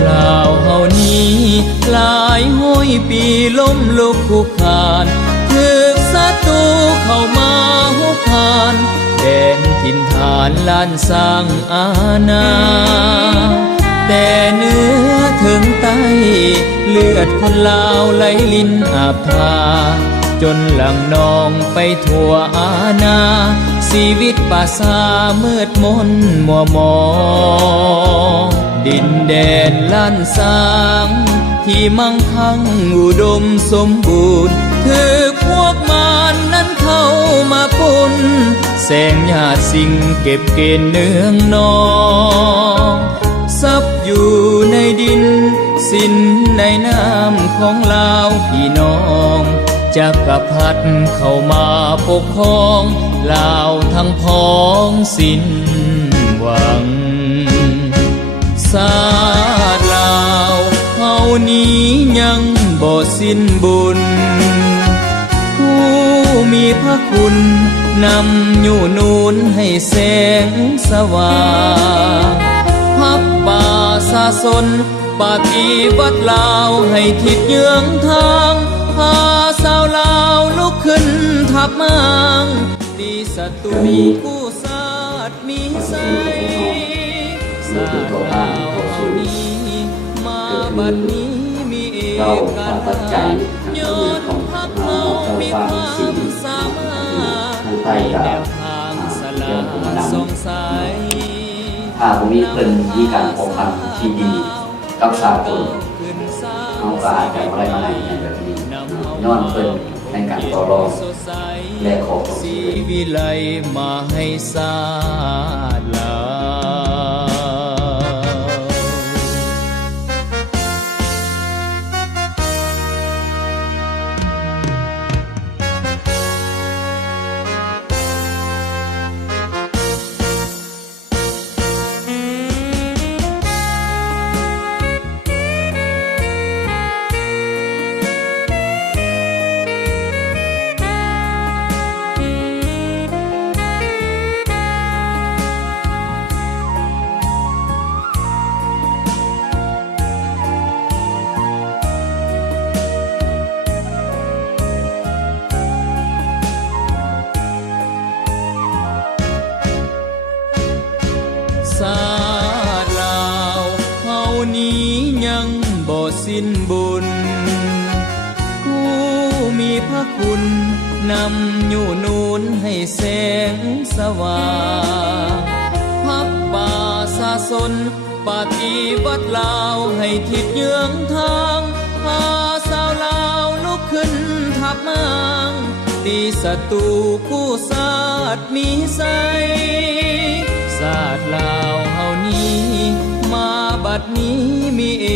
กล่าวเฮานี้หลายห้อยปีล้มลุกคุกคานถึกศัตรูเข้ามาหุกคานแดนถิ่นฐานล้านสร้างอาณาแต่เนื้อถึงใต้เลือดคนลาวไหลลินอาบทาจนหลังนองไปทั่วอาณาชีวิตป่าซามืดมนมัวมองดินแดนล้านสร้างที่มั่งคั่งอุดมสมบูรณ์ถือพวกมารนั้นเข้ามาปุนแสงหยาดสิ่งเก็บเกณฑ์เนืองนองซับอยู่ในดินสิ้นในน้ำของลาวพี่น้องจักรพรรดิเข้ามาปกครองลาวทั้งพ้องสิ้นหวังศาสตร์ลาวเฮานี้ยังบ่สิ้นบุญผู้มีพระคุณนำอยู่นูนให้แสงสว่างพับป่าสาสนปฏิวัติลาวให้ทิศเยื้องทางพาสาวลาวลุกขึ้นทับมังตีศัตรูกู้ศาสตร์มีใสศาสตร์ลาวเฮานี้มาบัดนี้มีเอกราชย้อนพักเรามีความสามารถในแนวทางสลาดสงสัยถ้าผมมีเพิ่นมีการพบพันที่ดีกับสากลเอาก็อาจจะอะไรมาให้แบบนี้ย้อนเพิ่นในการต่อรองและขอสีวิไลมาให้ศาสตร์ลาวศาสตร์ลาวเฮานี้ยังบ่สิ้นบุญผู้มีพระคุณนำอยู่นูนให้แสงสว่างพับป่าสาสนปฏิวัติลาวให้ทิศเยื้องทางพาสาวลาวลุกขึ้นทับมังตีศัตรูกู้ศาสตร์มีใสศาสตร์ลาวเฮานี้มาบัดนี้มีเอ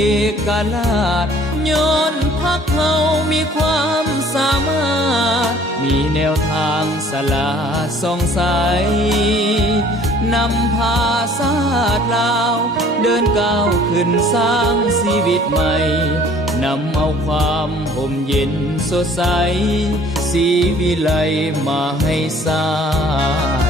กราชย้อนพักเฮามีความสามารถมีแนวทางสลาดสงสัยนำพาศาสตร์ลาวเดินก้าวขึ้นสร้างชีวิตใหม่นำเอาความห่มเย็นสดใสสีวิไลมาให้ศาสตร์